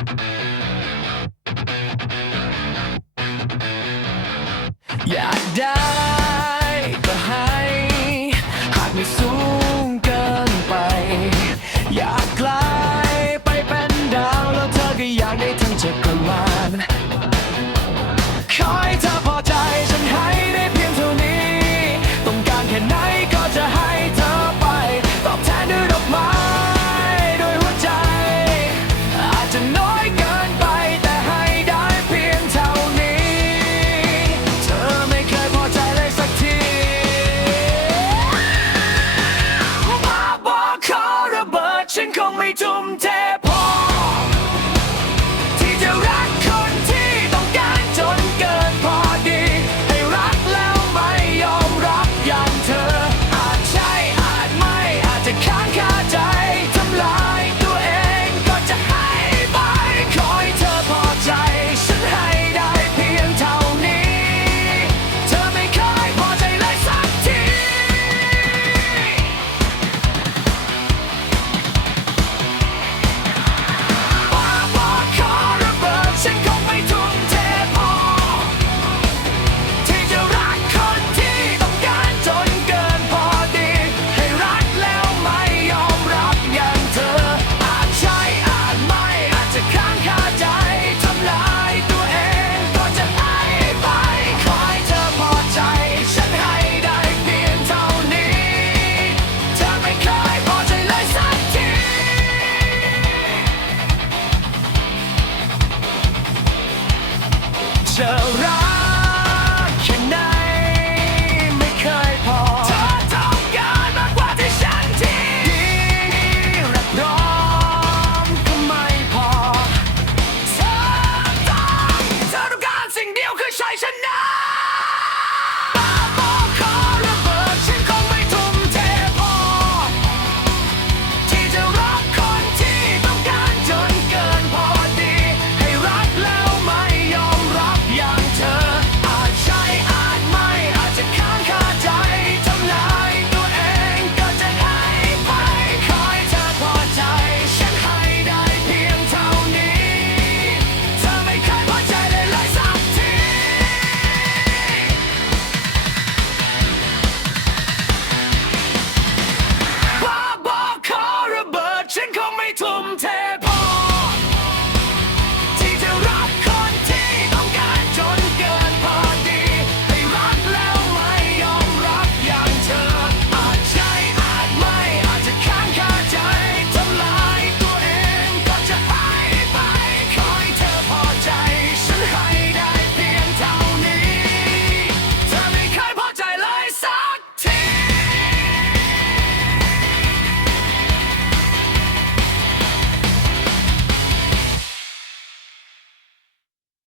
อย ไม่ทุ่มเทพ จะรักแค่ไหนไม่เคยพอเธอต้องการมากกว่าที่ฉันทีรับรองก็ไม่พอเธอต้องเธอต้องการสิ่งเดียวคือชัยชนะ